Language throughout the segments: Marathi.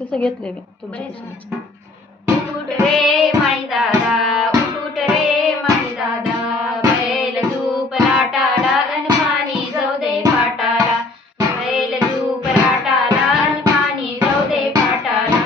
तसं घेतलंय मी तुमच्या उठूट रे माई दादा, उठूट रे माई दादा, बैल धूप लाटाला अन पाणी जाऊ दे पाटाला, बैल धूप लाटाला अन पाणी जाऊ दे पाटाला,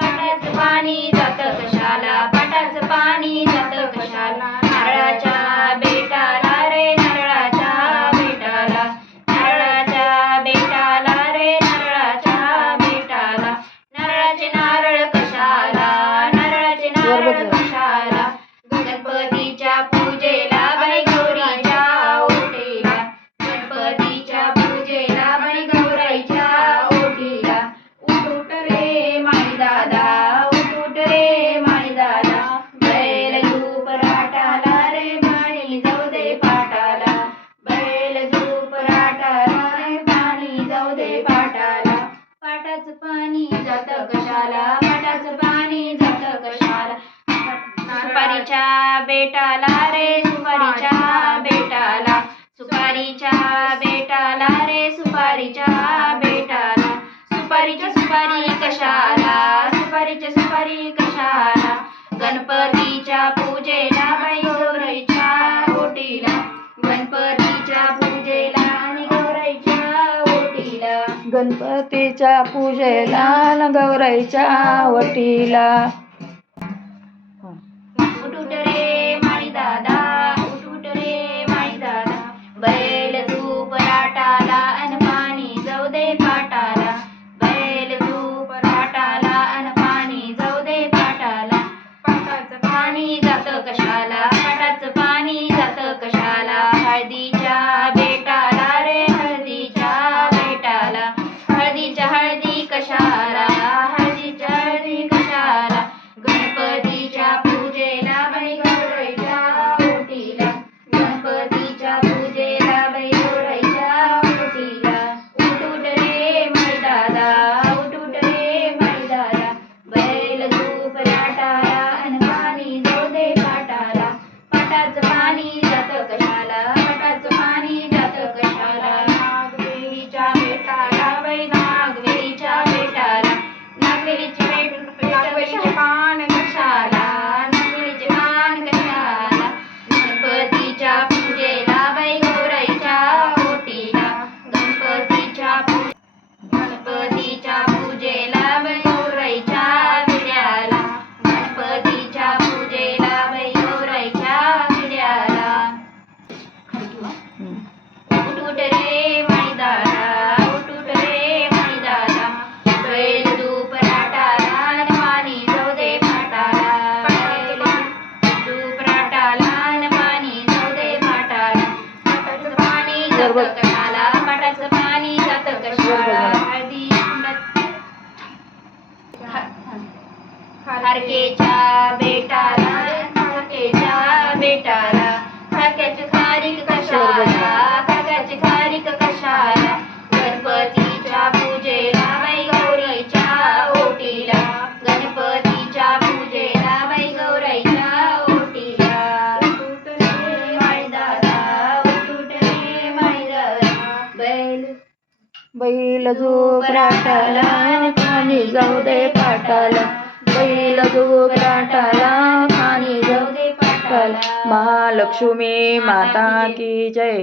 पाटाचं पाणी जातं कशाला, पाटाचं पाणी जातं कशाला, नारळाच्या बेटाला रे नारळाच्या बेटाला, नारळाच्या बेटाला रे नारळाच्या बेटाला, नारळाचे नारळ कशाला, नारळाचे नारळ कशाला, गणपतीच्या पूजेला बाई गौरीच्या ओटीला, गणपतीच्या पूजेला बाई गौराईच्या ओटीला, उठूट रे माई दादा, उठूट रे माई दादा, बैल धूप लाटाला रे पाणी जाऊ दे पाटाला, बैल धूप लाटाला रे पाणी जाऊ दे पाटाला, पाटाचं पाणी जातं कशाला, पाटाचं पाणी जातं कशाला, सुपारीच्या बेटाला रे सुपारीच्या बेटाला, सुपारीच्या बेटाला रे सुपारीच्या बेटाला, सुपारीच्या सुपारी कशाला, सुपारीच्या सुपारी कशाला, गणपतीच्या पूजेला बाई गौराईच्या ओटीला, गणपतीच्या पूजेला आणि गौराईच्या ओटीला, गणपतीच्या पूजेला न गौराईच्या वटीला. उठूट रे माई दादा, उठूट रे माई दादा, बैल धूप लाटाला अन पाणी जाऊ दे पाटाला, बैल धूप लाटाला अन पाणी जाऊ दे पाटाला, पाटाचं पाणी जातं कशाला, पाटाचं पाणी जातं कशाला, हळदीच्या बेटाला रे हळदीच्या बेटाला, हळदीच्या हळदी कशाला, हळदीच्या हळदी कशाला, गणपतीच्या पूजेला बाई गौराईच्या ओटीला, गणपतीच्या पूजेला बाई गौराईच्या ओटीला, उठूट रे माई दादा, उठूट रे माई दादा, बैल धूप लाटाला अन पाणी जाऊ दे पाटाला, पाटाचं पाणी जातं कशाला, पाटाचं पाणी जातं कशाला, नागवेलीच्या बेटाला बाई नागवेलीच्या बेटाला, नागवेलीची बेट नागवेलीचे पान कशाला, नागवेलीचे पान कशाला, गणपतीच्या पूजेला बाई गौराईच्या ओटीला, गणपतीच्या गणपतीच्या पूजेला बाई गौराईच्या विड्याला, गणपतीच्या पूजेला बाई गौराईच्या विड्याला, उठूट रे माई दादा, उठूट रे माई दादा, बैल धूप लाटाला अन पाणी जाऊ दे पाटाला, बैल धूप लाटाला अन पाणी जाऊ दे पाटाला, पाटाचं पाणी जातं कशाला, पाटाचं पाणी जातं कशाला, हळदी खारकेच्या बेटाला, खारकेच्या बेटाला, खारक्याची खारीक कशाला, खारक्याची खारीक कशाला, गणपतीच्या पूजेला बाई गौराईच्या ओटीला, गणपतीच्या पूजेला बाई गौराईच्या ओटीला, उठूट रे माई दादा, उठूट रे माई दादा, बैल झोप लाटाला न पाणी जाऊ दे पाटाला, बैल झोप लाटाला पाणी जाऊ दे पाटाला. महालक्ष्मी माता की जय.